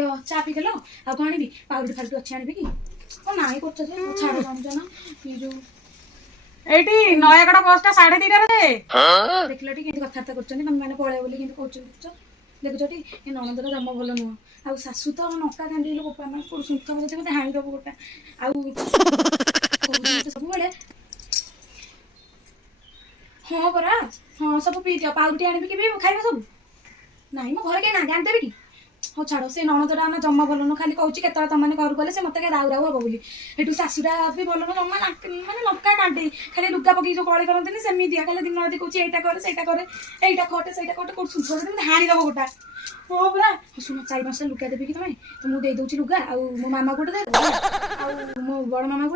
दियो चा पी देलो आ को आनिबी पाउडर फालतू अच्छी आनिबी कि ओ नाही करछ जे छाड़ जाम जना ये जो एटी नयागड़ बसटा 2:30 रे देखलटी केंती कथार्थ करछनी तम माने पळे बोली केंती कहउछ देखुछटी ए ननदर जम भल नुह आ सासू तो नका कांडी लो बापा मा को सुनथ मते मते हाणी दबो गोटा आ सब बेले हाँ परा हाँ सब पी दियो पाउटी आनिबी कि खाइबा सब नहीं मो घरे के ना जान देबी कि हाँ छाड़ से ननदटा ना जमा भल नु खाली कहूँ केतला तुमने घर गले से मत राउ राउ हम बोली एटू शाशुरा भी भल नु जमा माने नका काटे खाली लुगा पकी जो कळे करते सेमी दिया खाली दिन राति कहूँ एटा करे एटा खटे सैटा खटे कौन सुन हाणी दब गोटा हाँ परा शुण 4-5टा लुगा देवी कि तुम तो मुझे दे दूची लुगा आ मो मामा गोटे दे मो बड़ मामा